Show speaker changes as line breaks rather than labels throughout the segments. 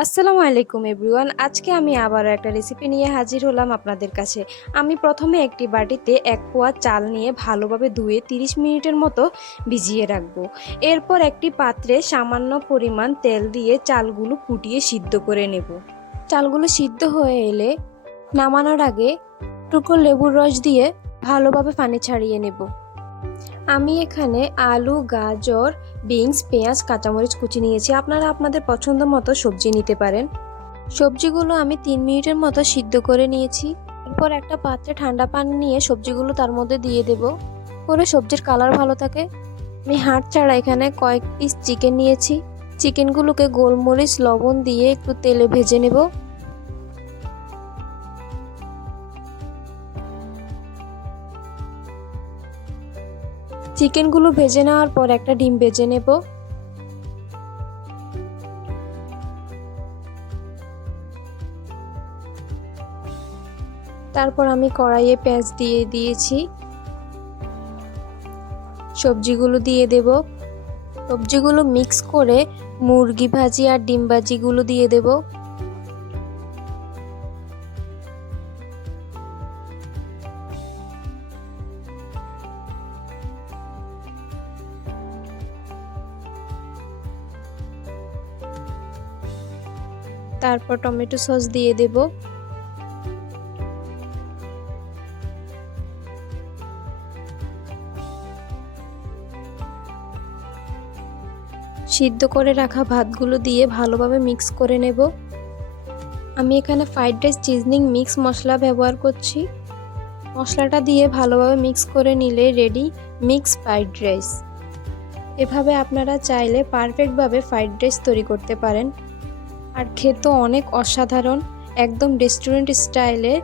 আসসালামু আলাইকুম এভরিওয়ান। আজকে আমি আবারও একটা রেসিপি নিয়ে হাজির হলাম আপনাদের কাছে। আমি প্রথমে একটি বাটিতে এক পোয়া চাল নিয়ে ভালোভাবে ধুয়ে 30 মিনিটের মতো ভিজিয়ে রাখব। এরপর একটি পাত্রে সামান্য পরিমাণ তেল দিয়ে চালগুলো ফুটিয়ে সিদ্ধ করে নেব। চালগুলো সিদ্ধ হয়ে এলে নামানোর আগে টুকরো লেবুর রস দিয়ে ভালোভাবে পানি ছাড়িয়ে নেব। আমি এখানে আলু, গাজর, বিনস, পেঁয়াজ, কাঁচামরিচ কুচি নিয়েছি। আপনারা আপনাদের পছন্দ মতো সবজি নিতে পারেন। সবজিগুলো আমি তিন মিনিটের মতো সিদ্ধ করে নিয়েছি। এরপর একটা পাত্রে ঠান্ডা পানি নিয়ে সবজিগুলো তার মধ্যে দিয়ে দেব। করে সবজির কালার ভালো থাকে। আমি হাড় ছাড়া এখানে কয়েক পিস চিকেন নিয়েছি। চিকেনগুলোকে গোলমরিচ, লবণ দিয়ে একটু তেলে ভেজে নেব। চিকেনগুলো ভেজে নেওয়ার পর একটা ডিম ভেজে নেব। তারপর আমি কড়াইয়ে পেঁয়াজ দিয়ে দিয়েছি। সবজিগুলো দিয়ে দেব। সবজিগুলো মিক্স করে মুরগি ভাজি আর ডিম ভাজিগুলো দিয়ে দেব। তারপর টমেটো সস দিয়ে দেব। সিদ্ধ করে রাখা ভাতগুলো দিয়ে ভালোভাবে মিক্স করে নেব। আমি এখানে ফ্রাইড রাইস চিজনিং মিক্স মশলা ব্যবহার করছি। মশলাটা দিয়ে ভালোভাবে মিক্স করে নিলে রেডি মিক্স ফ্রাইড রাইস। এভাবে আপনারা চাইলে পারফেক্টভাবে ফ্রাইড রাইস তৈরি করতে পারেন। আর খেতেও অনেক অসাধারণ, একদম রেস্টুরেন্ট স্টাইলে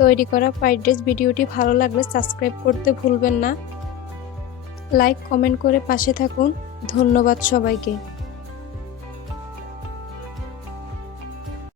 তৈরি করা ফ্রাইড রাইস ভিডিওটি ভালো লাগলে সাবস্ক্রাইব করতে ভুলবেন না। লাইক কমেন্ট করে পাশে থাকুন। ধন্যবাদ সবাইকে।